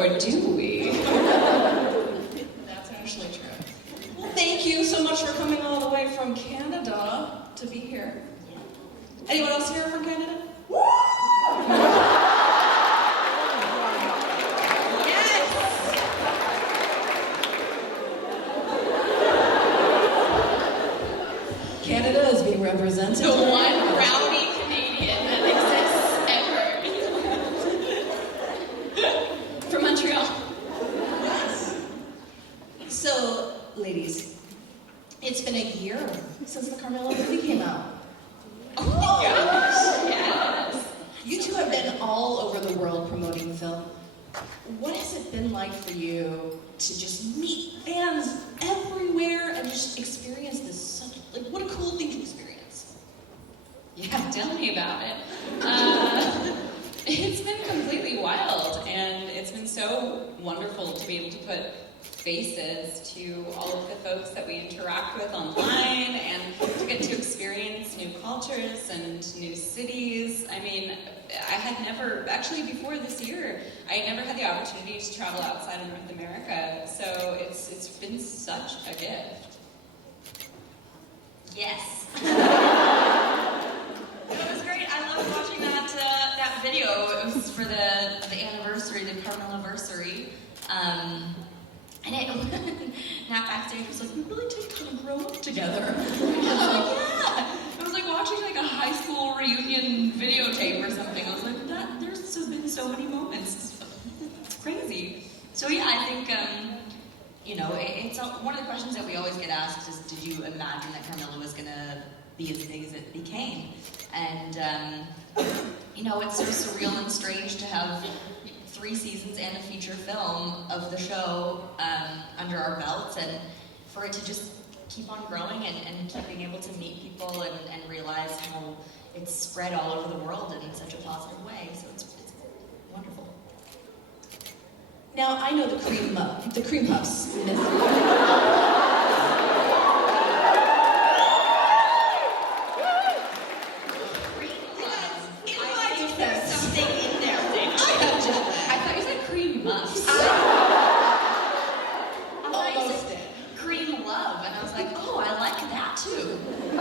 or do we? That's actually true. Well, thank you so much for coming all the way from Canada to be here. Anyone else here from Canada? Canada is being represented. The one rowdy Canadian that exists ever. From Montreal. Yes. So, ladies, it's been a year since the Carmilla movie came out. Oh my gosh, yes. You two have been all over the world promoting the film. What has it been like for you to just meet fans everywhere and just experience this? Like, what a cool thing to experience. Yeah, tell me about it. It's been completely wild, and it's been so wonderful to be able to put faces to all of the folks that we interact with online, and to get to experience new cultures and new cities. I mean, I had never, actually before this year, I had never had the opportunity to travel outside of North America, so it's been such a gift. Yes. It was great. I loved watching that video. It was for the anniversary, the Carmilla-versary. And Nat backstage was like, we really did kind of grow up together. I was like, yeah. It was like watching like a high school reunion videotape or something. I was like, there's been so many moments. It's crazy. So yeah, I think, you know, it's one of the questions that we always get asked is, did you imagine that Carmilla was going to be as big as it became? And, you know, it's so surreal and strange to have 3 seasons and a feature film of the show under our belts, and for it to just keep on growing and keep being able to meet people and realize how it's spread all over the world in such a positive way. So it's wonderful. Now, I know the Creampuffs.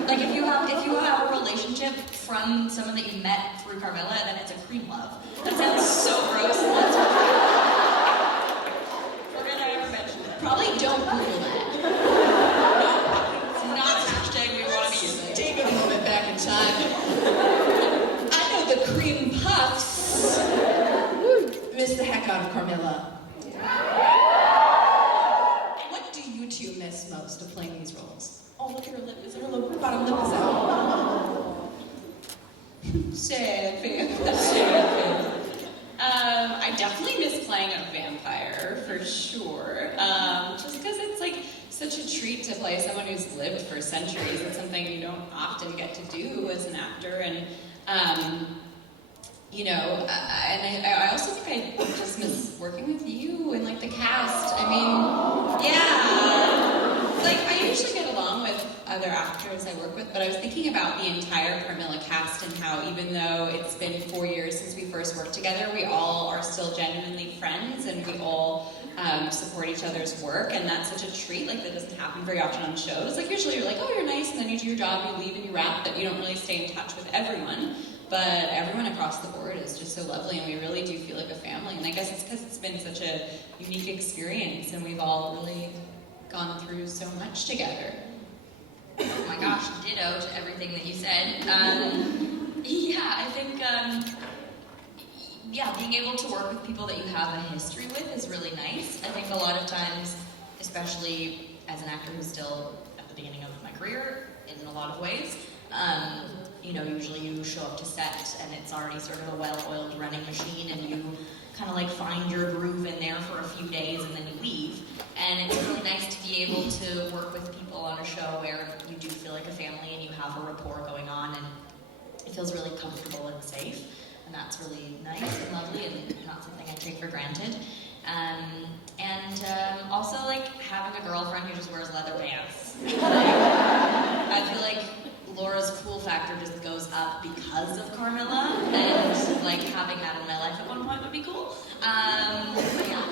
Like if you have a relationship from someone that you met through Carmilla, then it's a cream love. That sounds so gross. Forget I ever mentioned it. Probably don't Google that. It's not a hashtag we want to be using. Take a moment back in time. I know the Creampuffs miss the heck out of Carmilla. What do you two miss most of playing these roles? Oh, look at her lip. Is her bottom lip is out? Sad face. I definitely miss playing a vampire, for sure. Just because it's like such a treat to play someone who's lived for centuries. It's something you don't often get to do as an actor, and you know, and I also think I just miss working with you and like the cast. I mean, yeah, like I usually get along with other actors I work with, but I was thinking about the entire Carmilla cast and how even though it's been 4 years since we first worked together, we all are still genuinely friends, and we all support each other's work, and that's such a treat. Like that doesn't happen very often on shows. Like usually you're like, oh, you're nice, and then you do your job, you leave and you wrap, but you don't really stay in touch with everyone. But everyone across the board is just so lovely, and we really do feel like a family. And I guess it's because it's been such a unique experience, and we've all really gone through so much together. Oh my gosh, ditto to everything that you said. Yeah, I think, yeah, being able to work with people that you have a history with is really nice. I think a lot of times, especially as an actor who's still at the beginning of my career, in a lot of ways, you know, usually you show up to set and it's already sort of a well-oiled running machine, and you kind of like find your groove in there for a few days and then you leave. And it's really nice to be able to work with people on a show where you do feel like a family and you have a rapport going on, and it feels really comfortable and safe. And that's really nice and lovely and not something I take for granted. Also like having a girlfriend who just wears leather pants. I feel like Laura's cool factor just goes up because of Carmilla, and like having that in my life at one point would be cool. Yeah.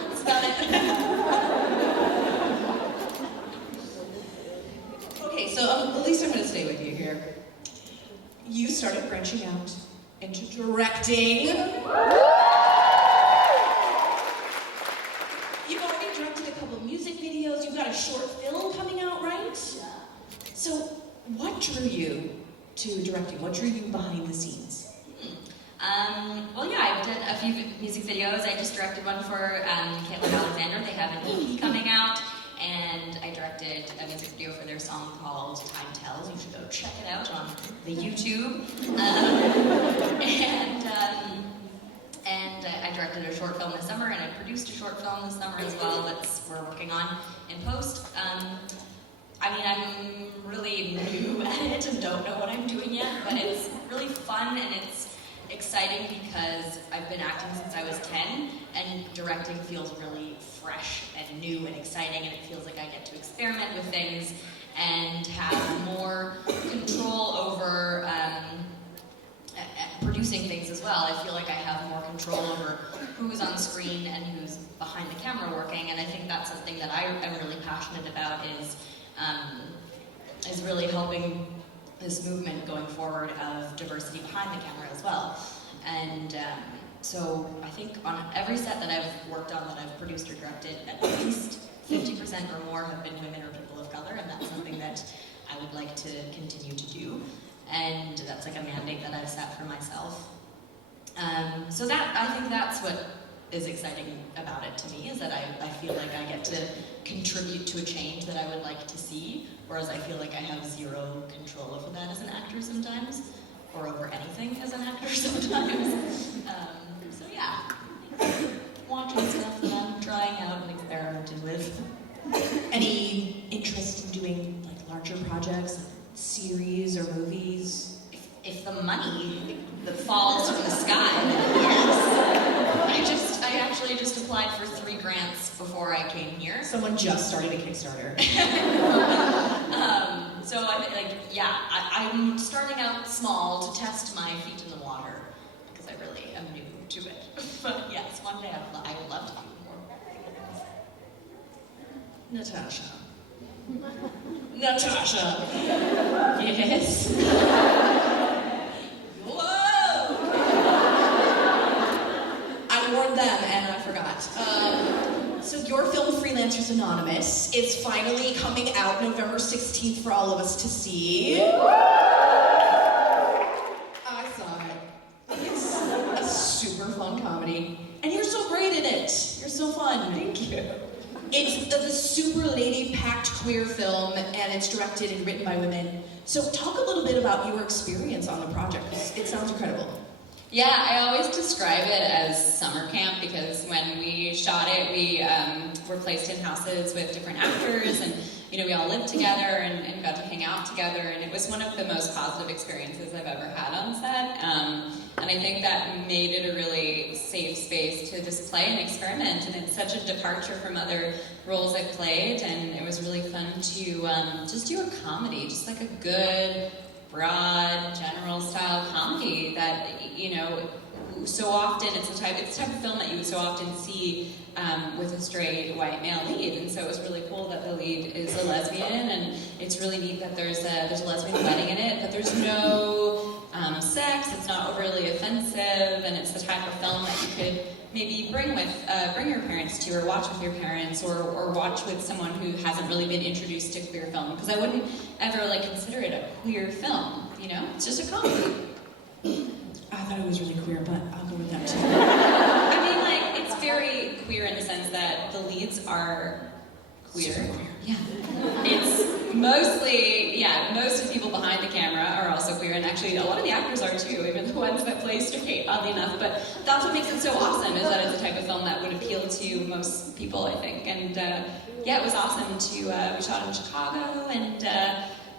branching out into directing. You've already directed a couple of music videos. You've got a short film coming out, right? Yeah. So, what drew you to directing? What drew you behind the scenes? Well, yeah, I've done a few music videos. I just directed one for Caitlin Alexander. They have an EP coming out, and I directed a music video for their song called Time Tells. You should go check it out on the YouTube. And I directed a short film this summer, and I produced a short film this summer as well that we're working on in post. I mean, I'm really new at it and don't know what I'm doing yet, but it's really fun and it's exciting because I've been acting since I was 10, and directing feels really fresh and new and exciting, and it feels like I get to experiment with things and have more control over producing things as well. I feel like I have more control over who's on screen and who's behind the camera working, and I think that's something that I am really passionate about is really helping this movement going forward of diversity behind the camera as well. And so I think on every set that I've worked on, that I've produced or directed, at least 50% or more have been women or people of color, and that's something that I would like to continue to do. And that's like a mandate that I've set for myself. So I think that's what is exciting about it to me, is that I feel like I get to contribute to a change that I would like to see, whereas I feel like I have zero control over that as an actor sometimes, or over anything as an actor sometimes. So yeah, watching stuff that I'm trying out and experimenting with. Any interest in doing like larger projects, series or movies? If the money that falls from the sky, then yes. I actually just applied for 3 grants before I came here. Someone just started a Kickstarter. So I'm starting out small to test my feet in the water because I really am new to it. But yes, one day I would love to do more. Natasha. Natasha. Yes. Whoa! I warned them and I forgot. So your film Freelancers Anonymous is finally coming out November 16th for all of us to see. I saw it. It's a super fun comedy. And you're so great in it. You're so fun. Thank you. It's the super lady-packed queer film, and it's directed and written by women. So talk a little bit about your experience on the project. It sounds incredible. Yeah, I always describe it as summer camp because when we shot it, we were placed in houses with different actors, and we all lived together and got to hang out together, and it was one of the most positive experiences I've ever had on set. And I think that made it a really safe space to just play and experiment, and it's such a departure from other roles I've played, and it was really fun to just do a comedy, just like a good, broad, general style comedy that, so often it's the type of film that you would so often see with a straight white male lead, and so it was really cool that the lead is a lesbian, and it's really neat that there's a lesbian wedding in it, but there's no sex, it's not overly offensive, and it's the type of film that you could maybe bring your parents to, or watch with your parents, or watch with someone who hasn't really been introduced to queer film, because I wouldn't ever consider it a queer film, it's just a comedy. I thought it was really queer, but I'll go with that too. I mean, it's very queer in the sense that the leads are queer. Super queer. Yeah. It's mostly, most of the people behind the camera are also queer, and actually a lot of the actors are too, even the ones that play straight, oddly enough. But that's what makes it so awesome, is that it's a type of film that would appeal to most people, I think. And it was awesome to, we shot in Chicago, and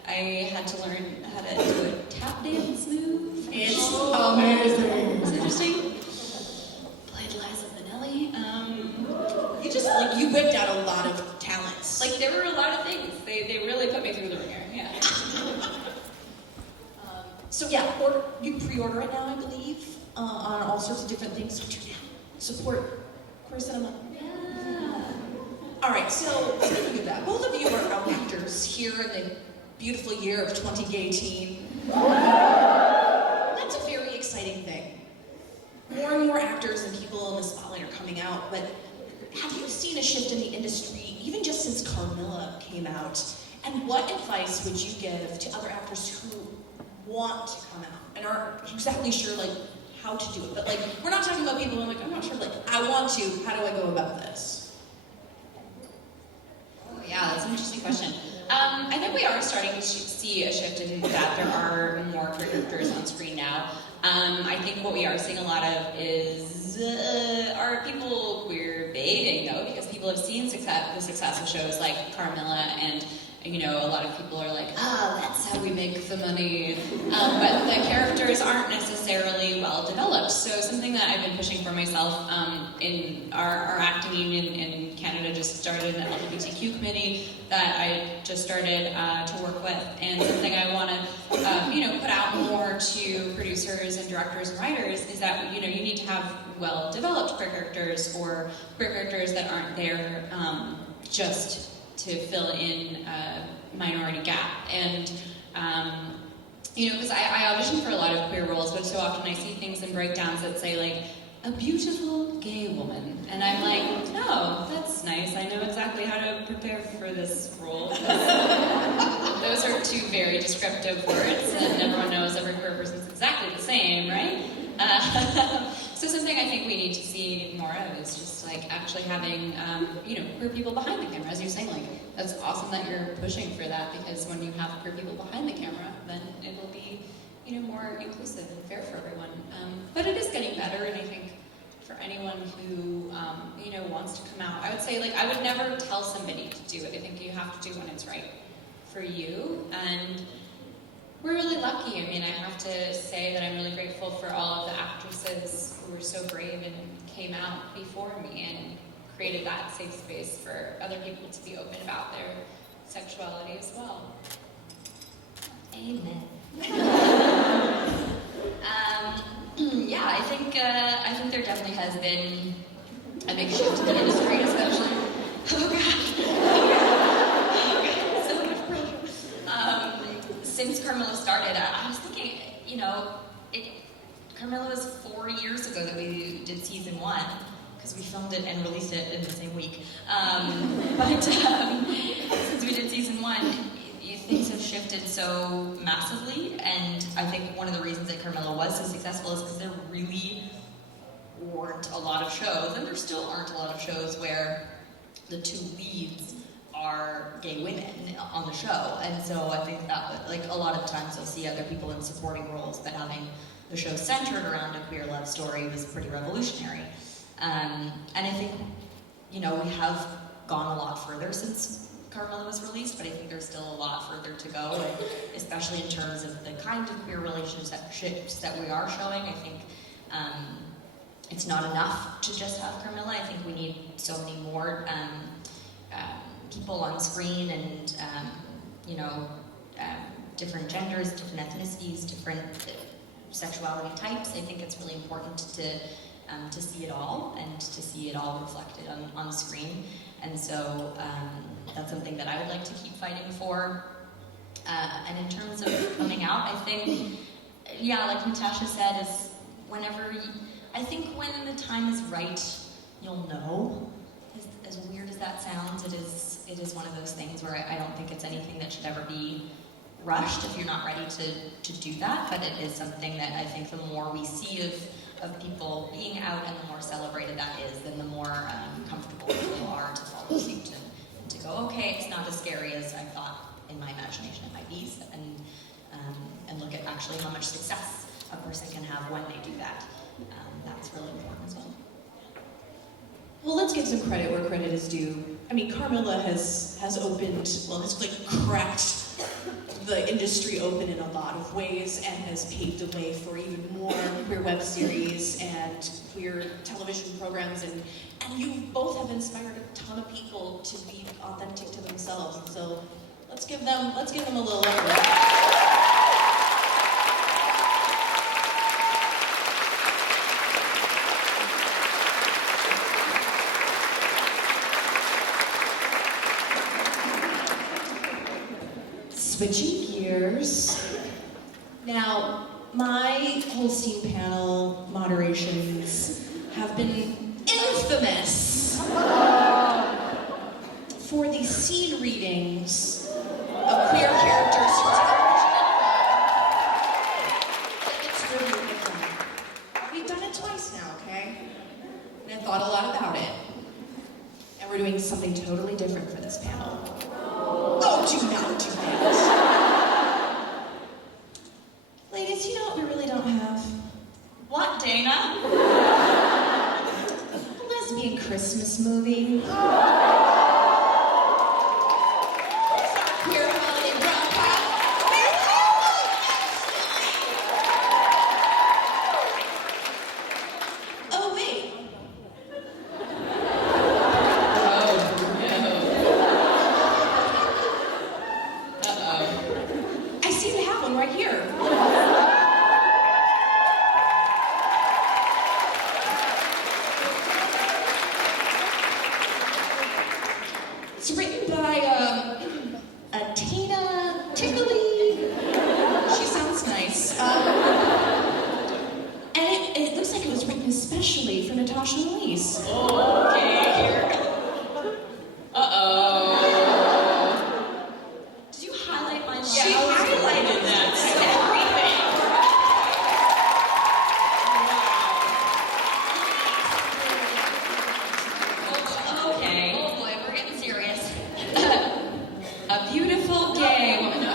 I had to learn how to do a tap dance move. It's amazing. It's interesting. Played Liza Minnelli. You whipped out a lot of talents. There were a lot of things. They really put me through the ringer. Yeah. You can pre-order it now, I believe, on all sorts of different things. So do now. Support queer cinema. Yeah. All right. So speaking of that, both of you are actors here in the beautiful year of 2018. That's a fair more and more actors and people in the spotlight are coming out, but have you seen a shift in the industry, even just since Carmilla came out? And what advice would you give to other actors who want to come out and aren't exactly sure like how to do it? But like, we're not talking about people who are like, I'm not sure, like, I want to, how do I go about this? Oh, yeah, that's an interesting question. I think we are starting to see a shift in that there are more characters on screen now. I think what we are seeing a lot of is, are people queer baiting though, because people have seen the success of shows like Carmilla, and you know, a lot of people are like, that's how we make the money. But the characters aren't necessarily well developed. So something that I've been pushing for myself in our acting union in Canada just started an LGBTQ committee that I just started to work with, and something I want to put out more to producers and directors and writers is that you need to have well developed queer characters, or queer characters that aren't there just to fill in a minority gap. And because I audition for a lot of queer roles, but so often I see things in breakdowns that say like, a beautiful gay woman. And I'm like, no, that's nice. I know exactly how to prepare for this role. Those are two very descriptive words, and everyone knows every queer person's exactly the same, right? So something I think we need to see more of is just like actually having, queer people behind the camera. As you're saying, like, that's awesome that you're pushing for that, because when you have queer people behind the camera, then it will be, more inclusive and fair for everyone. But it is getting better, and I think for anyone who, wants to come out, I would say, like, I would never tell somebody to do it. I think you have to do when it's right for you, and we're really lucky. I mean, I have to say that I'm really grateful for all of the actresses who were so brave and came out before me and created that safe space for other people to be open about their sexuality as well. Amen. I think there definitely has been a big shift in the industry, especially. So much pressure. Since Carmilla started, I was thinking, Carmilla was 4 years ago that we did season 1, because we filmed it and released it in the same week. But since we did season 1, things have shifted so massively, and I think one of the reasons that Carmilla was so successful is because there really weren't a lot of shows, and there still aren't a lot of shows where the two leads are gay women on the show. And so I think that, like, a lot of times you'll see other people in supporting roles, but having the show centered around a queer love story was pretty revolutionary. And I think, we have gone a lot further since Carmilla was released, but I think there's still a lot further to go, and especially in terms of the kind of queer relationships that we are showing. I think it's not enough to just have Carmilla. I think we need so many more people on screen, and different genders, different ethnicities, different sexuality types. I think it's really important to see it all, and to see it all reflected on screen. And so that's something that I would like to keep fighting for. And in terms of coming out, I think, like Natasha said, is I think when the time is right, you'll know. As weird as that sounds, it is one of those things where I don't think it's anything that should ever be rushed if you're not ready to do that. But it is something that I think the more we see of people being out, and the more celebrated that is, then the more comfortable people are to follow suit and to go, okay, it's not as scary as I thought in my imagination it might be, and look at actually how much success a person can have when they do that. That's really important as well. Well, let's give some credit where credit is due. I mean, Carmilla has cracked the industry open in a lot of ways, and has paved the way for even more queer web series and queer television programs, and you both have inspired a ton of people to be authentic to themselves. And so let's give them a little effort. Switching gears. Now, my Hollstein panel moderations have been infamous for the scene readings of queer characters for television and film. It's really different. We've done it twice now, okay? And I thought a lot about it. And we're doing something totally different for this panel. Oh, do not do that. Ladies, you know what we really don't have? What, Dana? A lesbian Christmas movie. Queer holiday rom-com. Oh, wait. I seem to have one right here. It's written by Tina Tickly. She sounds nice. And it looks like it was written especially for Natasha and Elise. Okay. Uh-oh. Did you highlight my line? She highlighted that. Everything. Okay. Oh boy, we're getting serious. A beautiful gay woman. No,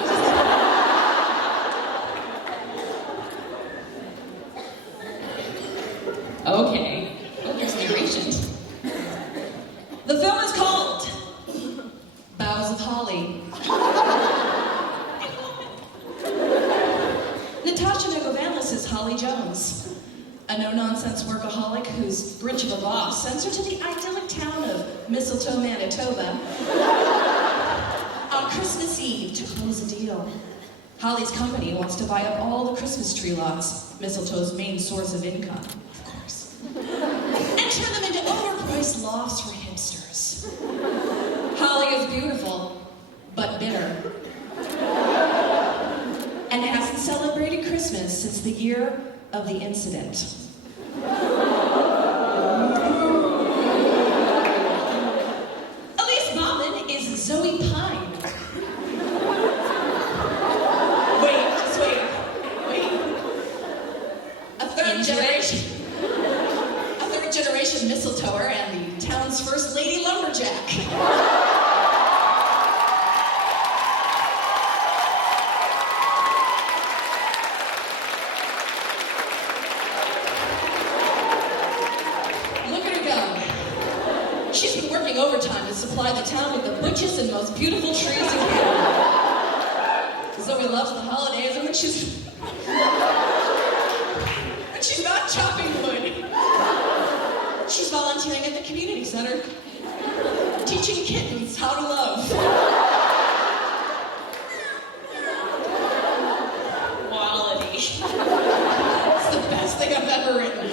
okay. Oh, there's narration. The film is called Boughs of Holly. Natasha Negovanlis is Holly Jones, a no-nonsense workaholic whose Grinch of a boss sends her to the idyllic town of Mistletoe, Manitoba on Christmas Eve to close a deal. Holly's company wants to buy up all the Christmas tree lots, Mistletoe's main source of income, of course, and turn them into overpriced lofts for hipsters. Holly is beautiful, but bitter, and hasn't celebrated Christmas since the year of the incident. Elise Bauman is Zoe Pine. Wait. A third generation mistletoer and the town's first lady lumberjack. Look at her go. She's been working overtime to supply the town with the butchest and most beautiful trees in Canada. Zoe loves the holidays, and when she's not chopping wood, she's volunteering at the community center, teaching kittens how to love. Quality. It's the best thing I've ever written.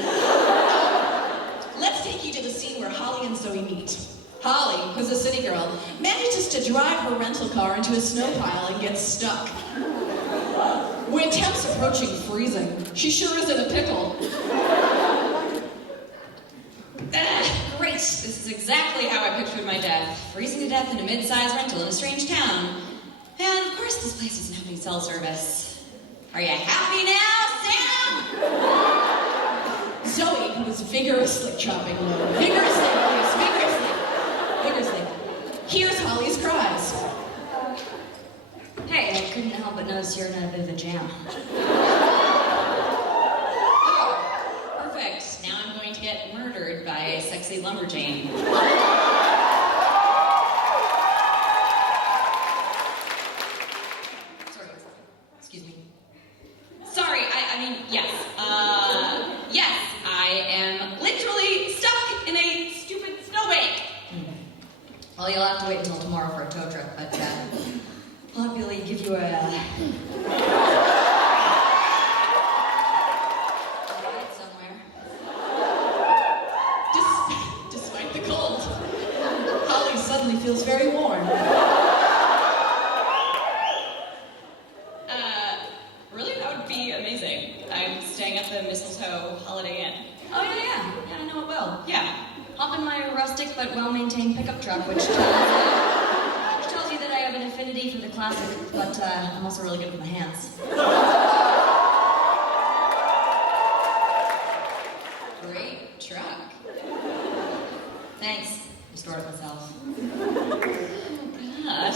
Let's take you to the scene where Holly and Zoe meet. Holly, who's a city girl, manages to drive her rental car into a snow pile and gets stuck. When temps approaching freezing, she sure is in a pickle. Great. This is exactly how I pictured my death. Freezing to death in a mid-sized rental in a strange town. And of course this place doesn't have any cell service. Are you happy now, Sam? Zoe, who was vigorously chopping wood, vigorously, hears Holly's cries. Hey, I couldn't help but notice you're in a bit of a jam. Oh, perfect. Now I'm going to get murdered by a sexy lumberjane. Sorry. Excuse me. Sorry, I mean, yes. Yes, I am literally stuck in a stupid snowbank. Well, you'll have to wait until tomorrow for a tow truck, but I'll happily give you a ride somewhere. Despite the cold, Holly suddenly feels very warm. Really? That would be amazing. hop in my rustic but well-maintained pickup truck, which tells you that I have an affinity for the classic, but I'm also really good with my hands. Great truck. Thanks. Restored it myself. God.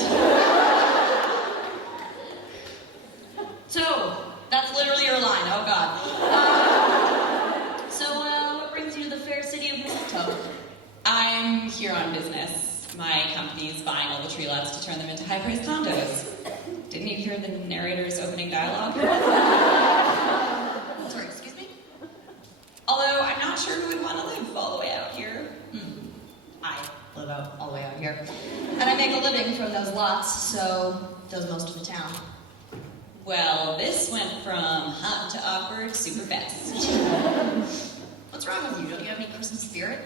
So, that's literally your line. Oh, God. What brings you to the fair city of Mistletoe? I'm here on business. My company's buying all the tree lots to turn them into high-priced condos. Didn't you hear the narrator's opening dialogue? Sorry, excuse me? Although I'm not sure who would want to live all the way out here. I live out all the way out here. And I make a living from those lots, so does most of the town. Well, this went from hot to awkward super fast. What's wrong with you? Don't you have any Christmas spirit?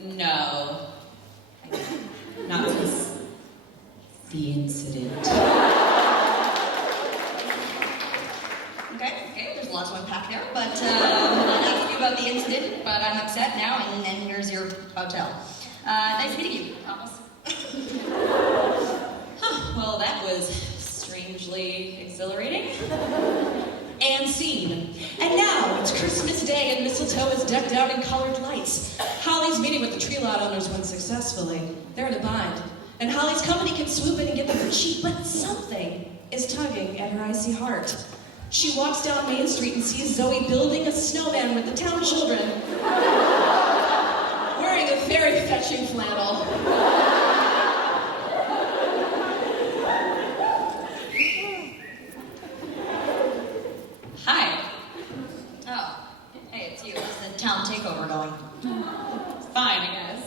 No. Not since the incident. Okay, there's a lot to unpack there, but I'll ask you about the incident, but I'm upset now, and here's your hotel. Nice meeting you, Thomas. Well, that was strangely exhilarating. And scene. And now it's Christmas Day and Mistletoe is decked out in colored lights. Holly's meeting with the tree lot owners went successfully. They're in a bind. And Holly's company can swoop in and get them for cheap, but something is tugging at her icy heart. She walks down Main Street and sees Zoe building a snowman with the town children. Wearing a very fetching flannel. Hi. Oh, hey, it's you. How's the town takeover going? Fine, I guess.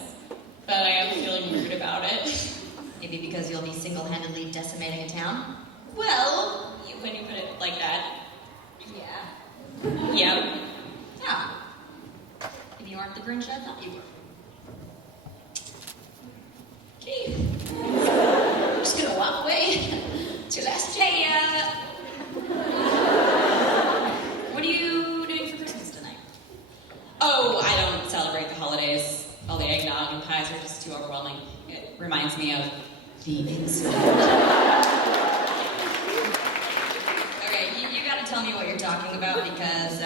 But I am feeling weird about it. Maybe because you'll be single-handedly decimating a town? Well, when you put it like that. Yeah. Yep. Yeah. Maybe you aren't the Grinch I thought you were. Okay. I'm just gonna walk away. It's your last day. Hey, what are you doing for Christmas tonight? Oh, I don't celebrate the holidays. All the eggnog and pies are just too overwhelming. It reminds me of the incident. Okay, you gotta tell me what you're talking about because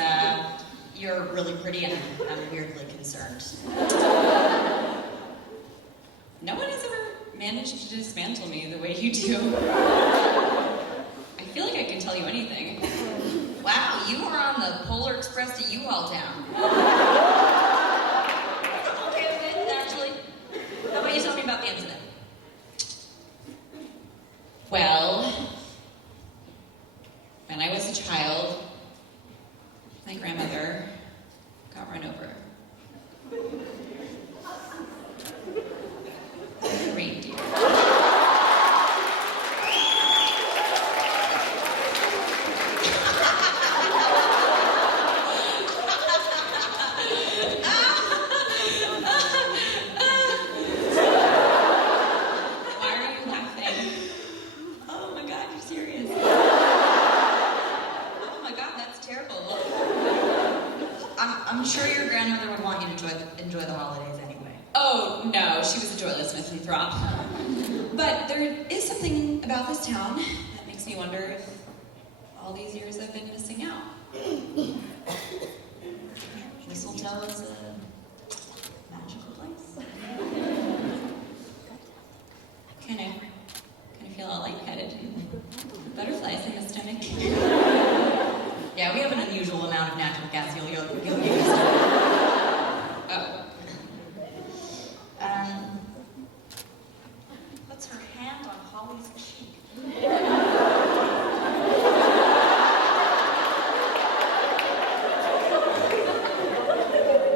you're really pretty and I'm weirdly concerned. No one has ever managed to dismantle me the way you do. I feel like I can tell you anything. Wow, you are on the Polar Express to U-Haul town. I'm okay with it, actually. How about you tell me about the incident? Well, when I was a child, my grandmother got run over. By a reindeer. Why are you laughing? Oh my God, you're serious. Oh my God, that's terrible. I'm sure your grandmother would want you to enjoy the holidays anyway. Oh no, she was a joyless misanthrope. But there is something about this town that makes me wonder if all these years I've been missing out. Mistletoe is a magical place. Kind of feel all lightheaded and butterflies in the stomach. Yeah, we have an unusual amount of natural gas. You'll get used to it. Oh. Puts her hand on Holly's cheek.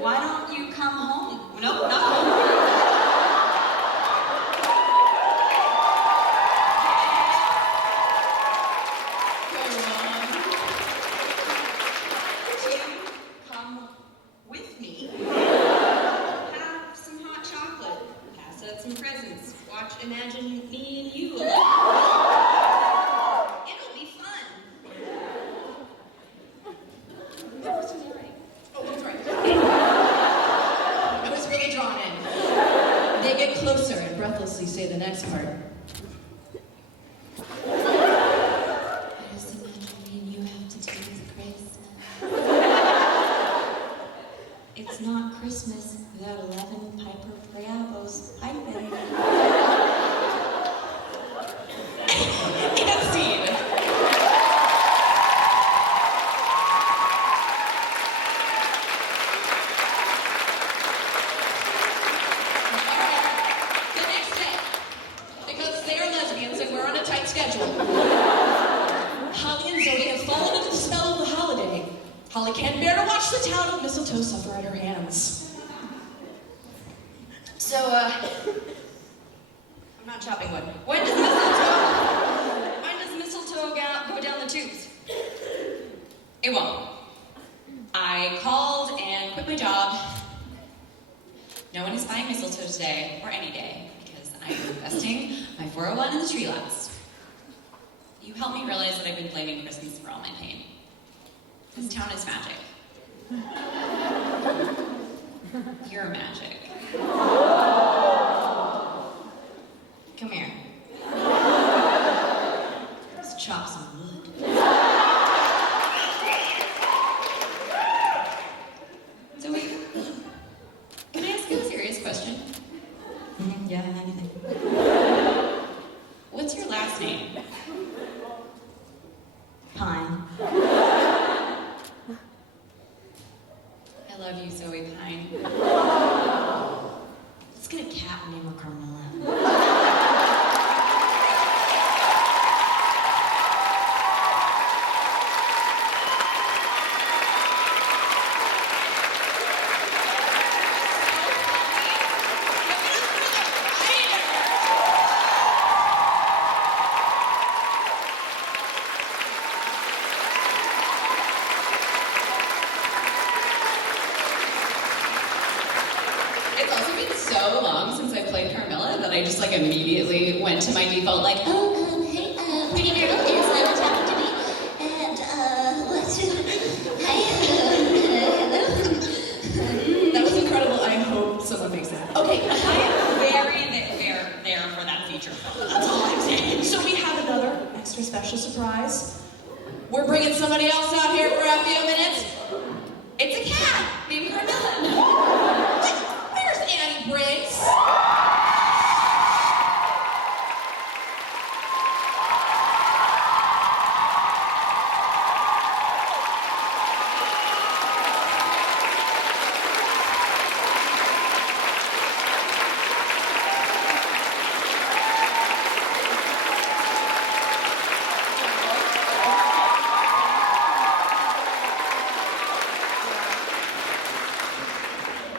Why don't you come home? No, not home. Come with me. Have some hot chocolate. Pass out some presents. Watch Imagine Me and You. It'll be fun. Oh, that's right. I was really drawn in. get closer and breathlessly say the next part. I just imagine me and you have to deal with Christmas. It's not Christmas without 11 Piper Preabos piping. And scene. The next day, because they are lesbians and we're on a tight schedule, Holly and Zoe have fallen under the spell of the holiday. Holly can't bear to watch the town of mistletoe suffer at her hands. So, I'm not chopping wood. When does mistletoe go down the tubes? It won't. I called and quit my job. No one is buying mistletoe today, or any day, because I'm investing my 401 in the tree lots. You helped me realize that I've been blaming Christmas for all my pain. This town is magic. You're magic. Come here. Let's chop some wood. Zoe, can I ask you a serious question? Yeah, anything. What's your last name? Pine. I love you, Zoe Pine. Let's get a cat and name her Carmilla. It's also been so long since I played Carmilla that I just like immediately went to my default like, oh, hey, pretty girl, here's what talking to me, and what's hi, That was incredible. I hope someone makes that. Okay, I am very there for that feature film. that's all I'm saying. So we have another extra special surprise. We're bringing somebody else out here for a few minutes. It's a cat named Carmilla. Where's Annie Briggs?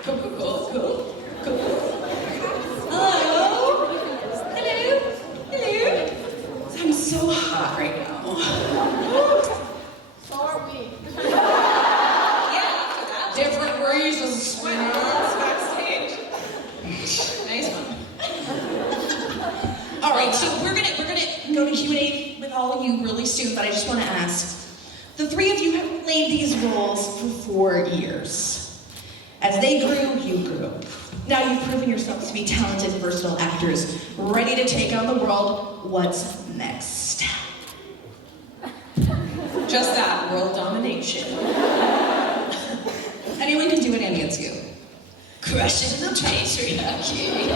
Cool. Hello. I'm so hot right now. So are we. Yeah, Different reasons, sweethearts, backstage. nice one. All right, so we're gonna go to Q&A with all of you really soon, but I just want to ask, the three of you have played these roles for 4 years. As they grew, you grew. Now you've proven yourselves to be talented, versatile actors, ready to take on the world. What's next? Just that, world domination. Anyone can do it, Annie, it's you. Crushing the patriarchy.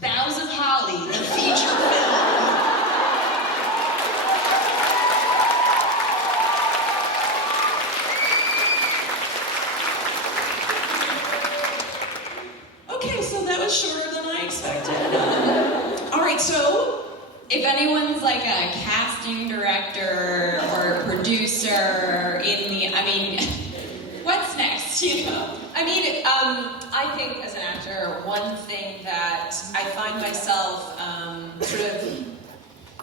Boughs of Holly, the feature film. Okay, so that was shorter than I expected. All right, so If anyone's like a casting director or producer in the, I mean, what's next, you know? I mean, I think as an actor, one thing that I find myself sort of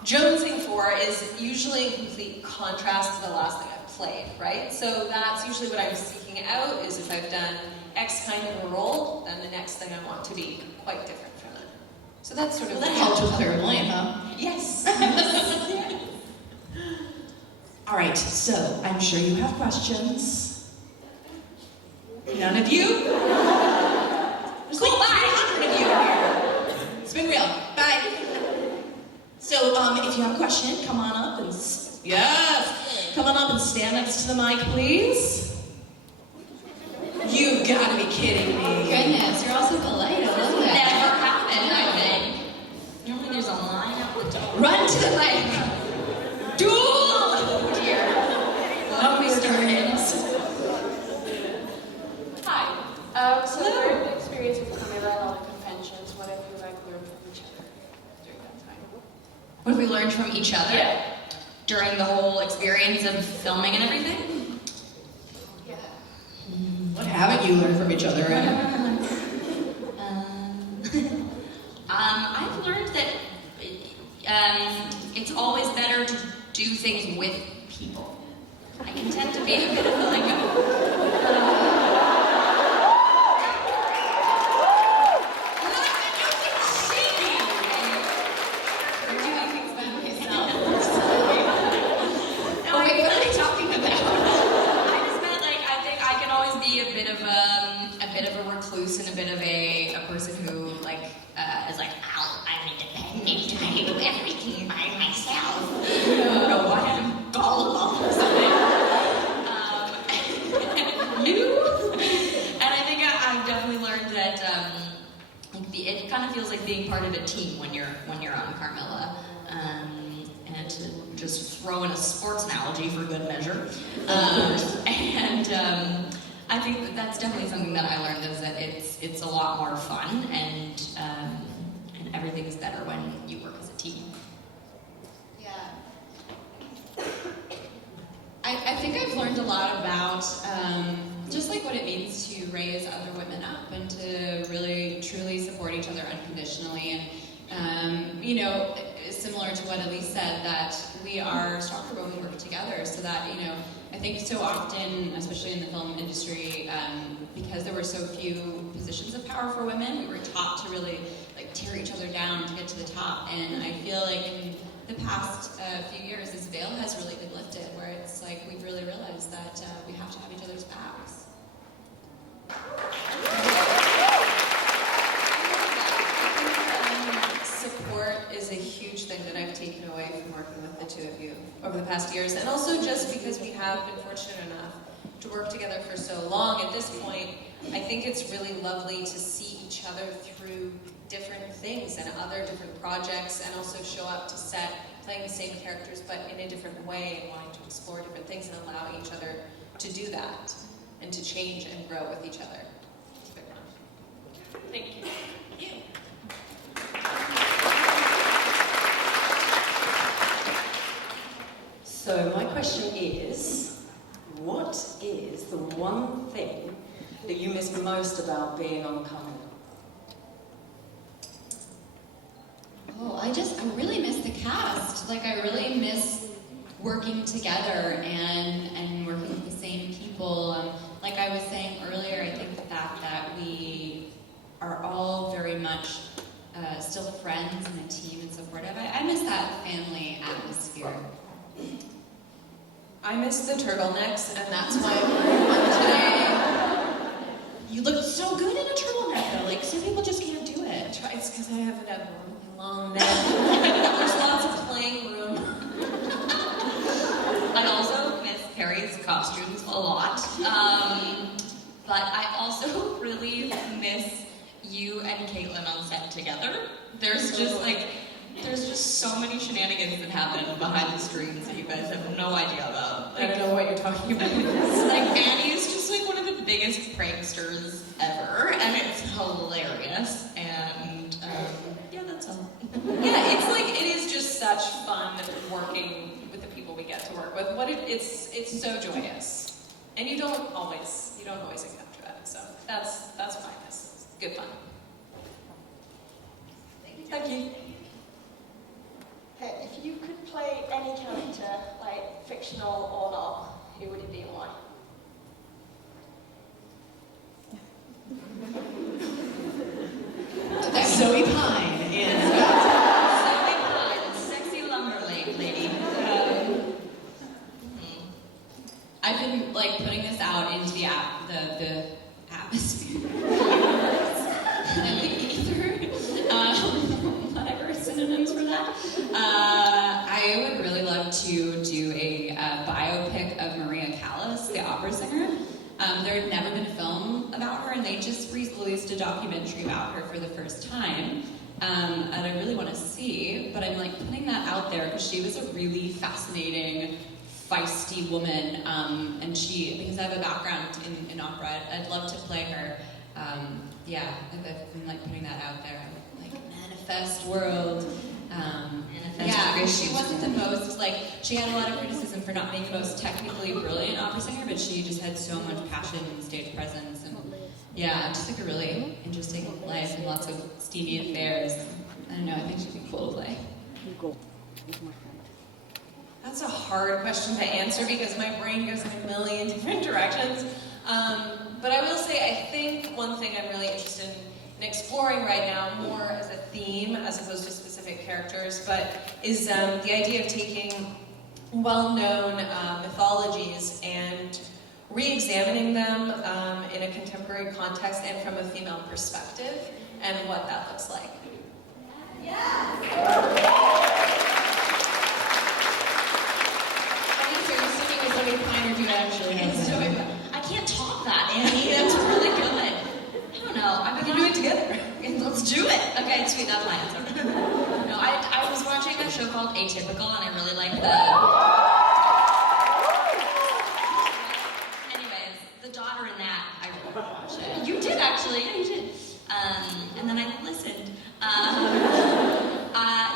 jonesing for is usually in complete contrast to the last thing I've played, right? So that's usually what I'm seeking out, is if I've done X kind of a role, then the next thing I want to be quite different from that. So that's sort of that helped with clairvoyant, huh? Yes. All right, so I'm sure you have questions. None of you? question. Come on up and yes, come on up and stand next to the mic, please. You've got to be kidding me. Goodness, you're also polite. I love Never that. happened, I think. Normally there's a line out the door. Run to the mic. Duel. Oh dear. Oh, Mr. Hi. So during the experience of Carmilla and all the conventions, what have you learned from each other during that time? What have we learned from each other? Yeah. During the whole experience of filming and everything? Yeah. What haven't you learned from each other, I've learned that it's always better to do things with people. I can tend to be a bit of like and a bit of a person who is like, I'm independent, I do everything by myself. No, I am gullible or something. And I think I've definitely learned that it kind of feels like being part of a team when you're on Carmilla. And to just throw in a sports analogy for good measure. I think that's definitely something that I learned is that it's a lot more fun and everything's better when you work as a team. Yeah. I think I've learned a lot about just like what it means to raise other women up and to really truly support each other unconditionally. And similar to what Elise said, that we are stronger when we work together. So that, I think so often, especially in the film industry, because there were so few positions of power for women, we were taught to really tear each other down to get to the top. And I feel like in the past few years, this veil has really been lifted, where it's like we've really realized that we have to have each other's backs. Support is a huge thing that I've taken away from working with the two of you over the past years, and also just because we have been fortunate enough to work together for so long. At this point, I think it's really lovely to see each other through different things and other different projects, and also show up to set playing the same characters but in a different way and wanting to explore different things and allowing each other to do that and to change and grow with each other. It's a big one. Thank you. So my question is, what is the one thing that you miss most about being on Carmilla? Oh, I really miss the cast. I really miss working together and working with the same people. Like I was saying earlier, I think the fact that we are all very much still friends and a team and supportive. I miss that family atmosphere. I miss the turtlenecks, and that's why I'm wearing one today. You look so good in a turtleneck, though. Some people just can't do it. It's because I have an abnormally long neck. There's lots of playing room. I also miss Harry's costumes a lot. But I also really miss you and Caitlin on set together. There's just so many shenanigans that happen behind the screens that you guys have no idea about. I don't know what you're talking about. Annie is just one of the biggest pranksters ever, and it's hilarious. And yeah, that's all. Yeah, it is just such fun working with the people we get to work with. It's so joyous, and you don't always accept that. So that's what I miss. It's good fun. Thank you. Okay, if you could play any character, fictional or not, who would it be and why? Zoe Pine in Zoe Pine, sexy lumber lady. I've been putting this out into the atmosphere and the ether, whatever synonyms for that. I I would really love to do a biopic of Maria Callas, the opera singer. There had never been a film about her, and they just released a documentary about her for the first time. And I really want to see, but I'm like putting that out there because she was a really fascinating, feisty woman, and because I have a background in opera, I'd love to play her. Yeah, I've been like putting that out there, like manifest world. Yeah, because she wasn't the most, like, she had a lot of criticism for not being the most technically brilliant opera singer, but she just had so much passion and stage presence, and yeah, just like a really interesting life and lots of steamy affairs. I don't know, I think she'd be cool to play. That's a hard question to answer because my brain goes in a million different directions. But I will say, I think one thing I'm really interested in exploring right now, more as a theme as opposed to specific characters, but is the idea of taking well-known mythologies and re-examining them in a contemporary context and from a female perspective, and what that looks like. I can't top that, Annie. That's really good. I don't know. We can do it together. Let's do it. Okay, sweet. That's my answer. No, I was watching a show called Atypical, and I really liked the... Anyways, the daughter in that, I really watched it. You did, actually. Yeah, you did. And then I listened.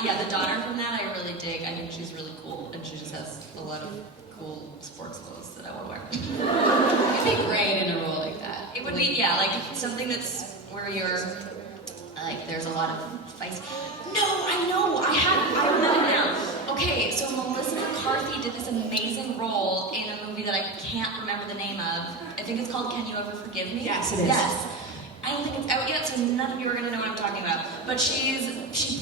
Yeah, the daughter from that, I really dig. I think she's really cool, and she just has a lot of cool sports clothes that I want to wear. It'd be great in a role like that. It would be, yeah, like something that's where you're, like, there's a lot of fights. No, I know, I remember now. Okay, so Melissa McCarthy did this amazing role in a movie that I can't remember the name of. I think it's called Can You Ever Forgive Me? Yes, it is. Yes. I don't think it's out yet, so none of you are gonna know what I'm talking about. But she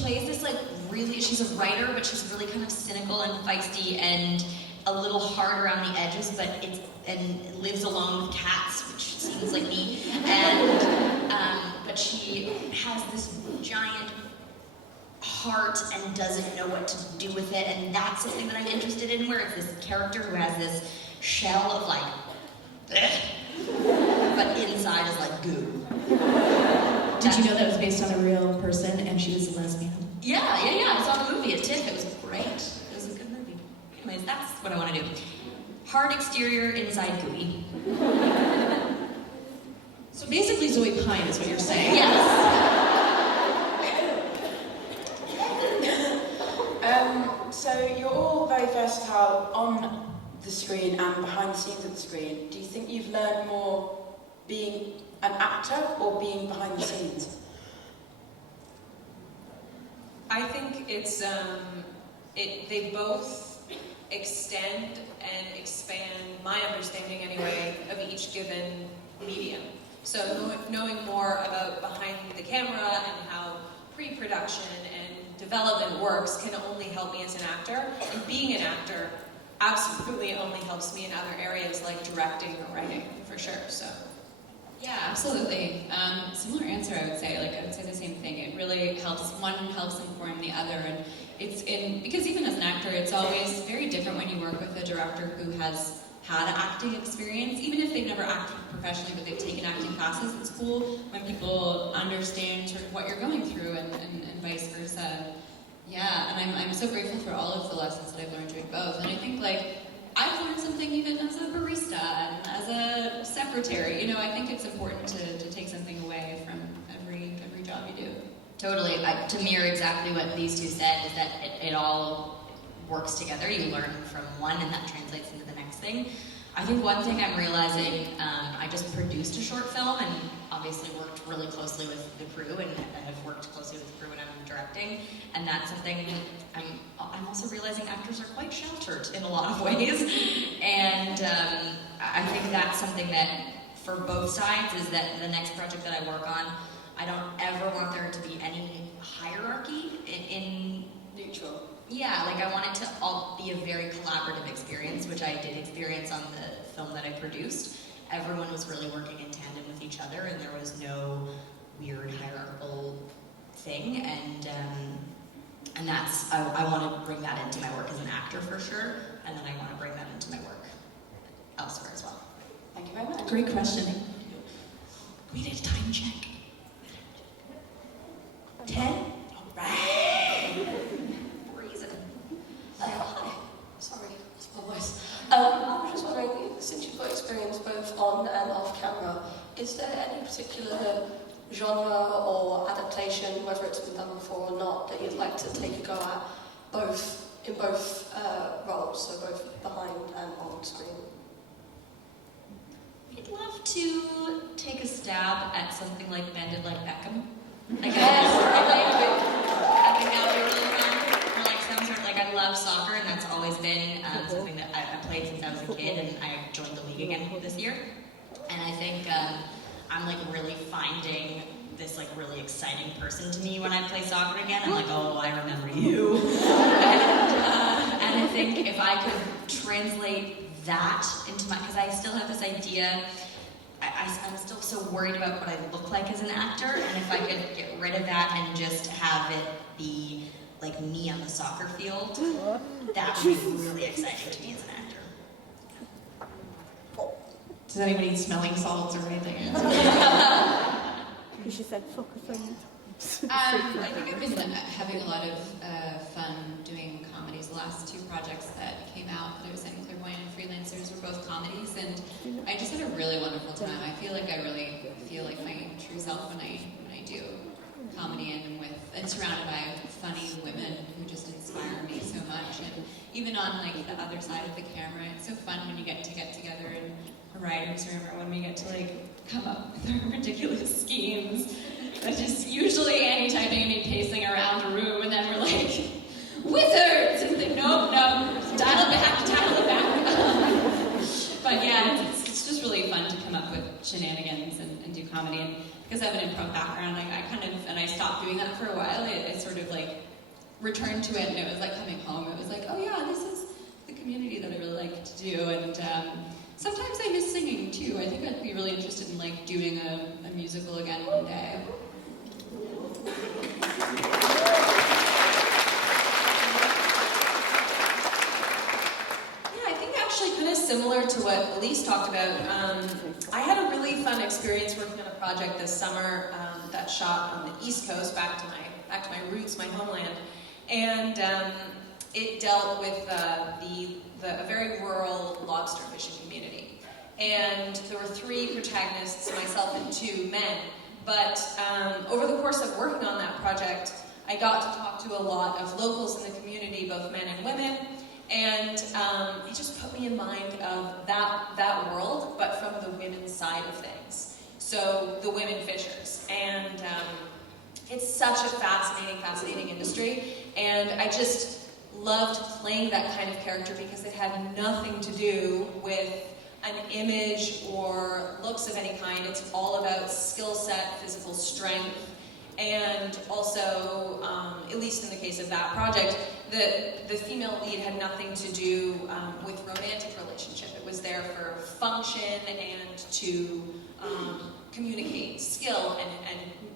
plays this, like, really, she's a writer, but she's really kind of cynical and feisty and a little hard around the edges, but lives alone with cats, which seems like me. And but she has this giant heart and doesn't know what to do with it, and that's something that I'm interested in, where it's this character who has this shell of like, but inside is like goo. Did you know that was based on a real person and she was a lesbian? Yeah. I saw the movie at TIFF. It was great. It was a good movie. Anyways, that's what I want to do. Hard exterior, inside gooey. So basically Zoe Pine is what you're saying. Yes. So you're all very versatile on the screen and behind the scenes of the screen. Do you think you've learned more being an actor or being behind the scenes? I think it's they both extend and expand my understanding anyway of each given medium. So knowing more about behind the camera and how pre-production and development works can only help me as an actor, and being an actor absolutely only helps me in other areas like directing or writing, for sure. So. Yeah, absolutely. Similar answer, I would say. Like, I would say the same thing. It really helps. One helps inform the other, and because even as an actor, it's always very different when you work with a director who has had acting experience, even if they've never acted professionally, but they've taken acting classes. It's cool when people understand sort of what you're going through, and vice versa. Yeah, and I'm so grateful for all of the lessons that I've learned doing both. And I think, like, I've learned something even as a barista and as a secretary. You know, I think it's important to take something away from every job you do. Totally. To mirror exactly what these two said, is that it all works together. You learn from one, and that translates into the next thing. I think one thing I'm realizing, I just produced a short film and obviously worked really closely with the crew, and I've worked closely with the crew when I'm directing, and that's something I'm also realizing actors are quite sheltered in a lot of ways, and I think that's something that for both sides is that the next project that I work on, I don't ever want there to be any hierarchy in Neutral. yeah, like I want it to all be a very collaborative experience, which I did experience on the film that I produced. Everyone was really working in tandem with each other, and there was no weird hierarchical thing. And And that's, I want to bring that into my work as an actor for sure, and then I want to bring that into my work elsewhere as well. Thank you very much. Great question. We need a time check. 10? All right. Reason. Hi. Sorry, that's my voice. I was just wondering, since you've got experience both on and off camera, is there any particular genre or adaptation, whether it's been done before or not, that you'd like to take a go at, in both roles, so both behind and on screen? I'd love to take a stab at something like Bended Like Beckham. I guess. I think that would be really fun. Or like some sort of, like, I love soccer, and that's always been something that I played since I was a kid, and I joined the league again this year. And I think I'm like really finding this like really exciting person to me when I play soccer again. I'm like, oh, I remember you. And I think if I could translate that into my, because I still have this idea, I'm still so worried about what I look like as an actor, and if I could get rid of that and just have it be like me on the soccer field, that would be really exciting to me as an actor. Does anybody need smelling salts or anything? She said, focus on you. I think I've been having a lot of fun doing comedies. The last two projects that came out that I was in, Clairvoyant and Freelancers, were both comedies, and I just had a really wonderful time. I feel like I really feel like my true self when I do comedy, and surrounded by funny women who just inspire me so much. And even on like the other side of the camera, it's so fun when you get together in a writer's room, or when we get to like come up with our ridiculous schemes. That's just usually Annie typing and me pacing around a room, and then we're like, wizards! And think, nope, dial it back. But yeah, it's just really fun to come up with shenanigans and do comedy. And because I have an improv background, like I stopped doing that for a while. I sort of like returned to it, and it was like coming home. It was like, oh yeah, this is the community that I really like to do. And sometimes I miss singing too. I think I'd be really interested in like doing a musical again one day. I think actually kind of similar to what Elise talked about. I had a really fun experience working on a project this summer that shot on the East Coast, back to my roots, my homeland, and it dealt with a very rural lobster fishing community. And there were 3 protagonists, myself and 2 men. But over the course of working on that project, I got to talk to a lot of locals in the community, both men and women, and it just put me in mind of that world, but from the women's side of things. So the women fishers, and it's such a fascinating industry, and I just loved playing that kind of character because it had nothing to do with an image or looks of any kind. It's all about skill set, physical strength, and also, at least in the case of that project, the female lead had nothing to do with romantic relationship. It was there for function and to communicate skill and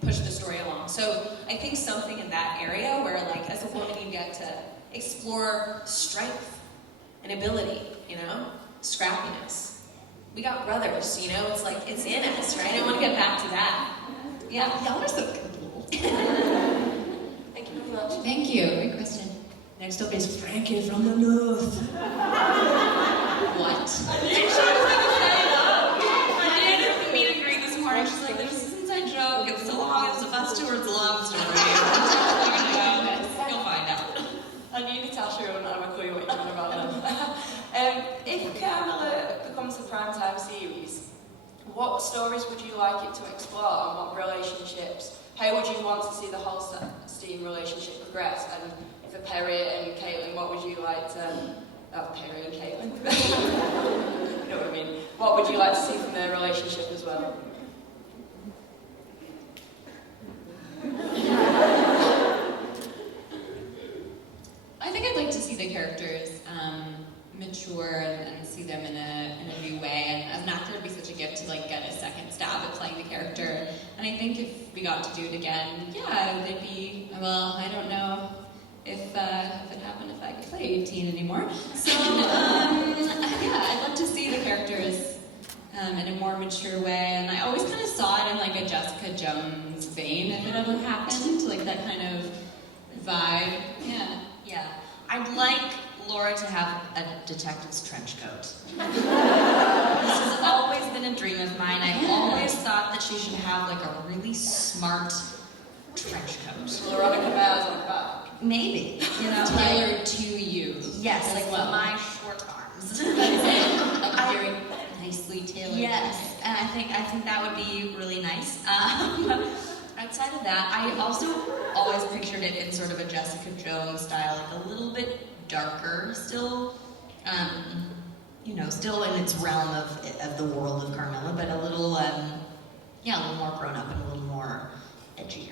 push the story along. So I think something in that area where, like, as a woman, you get to explore strength and ability, scrappiness. We got brothers, it's like, it's in us, right? I want to get back to that. Yeah. Y'all are so cool. Thank you very much. Thank you. Great question. Next up is Frankie from the North. What? She was like set it up. I did a meet and greet this morning. She's like, there's this inside joke. It's so long. It's the bus towards love story. You'll find out. I knew Natasha and I have a clue what you're talking about them. If Carmilla becomes a primetime series, what stories would you like it to explore, and what relationships? How would you want to see the Hollstein relationship progress? And for Perry and Caitlin, what would you like to... Perry and Caitlin. You know what I mean? What would you like to see from their relationship as well? I think I'd like to see the characters mature and see them in a new way. And as an actor, it'd be such a gift to like get a second stab at playing the character. And I think if we got to do it again, yeah, they'd be, well, I don't know. if it happened if I could play teen anymore. So yeah, I'd love to see the characters in a more mature way, and I always kind of saw it in like a Jessica Jones vein if it ever happened, like that kind of vibe. Yeah. Yeah. I'd like Laura to have a detective's trench coat. This has always been a dream of mine. I've always thought that she should have like a really smart trench coat. Veronica Mars on the back. Maybe, you know, Tailored to you. yes, like well. my short arms. Like very nicely tailored. Yes, and I think that would be really nice. Outside of that, I also always pictured it in sort of a Jessica Jones style, like a little bit darker, still, you know, still in its realm of the world of Carmilla, but a little, a little more grown up and a little more edgier.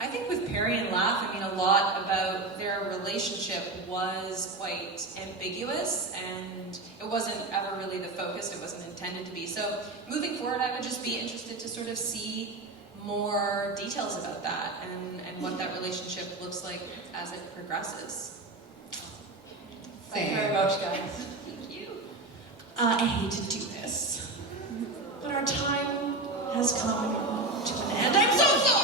I think with Perry and Laugh, I mean, a lot about their relationship was quite ambiguous, and it wasn't ever really the focus, it wasn't intended to be. So moving forward, I would just be interested to sort of see more details about that and what that relationship looks like as it progresses. Thank you very much, guys. Thank you. I hate to do this, but our time has come to an end. I'm so sorry!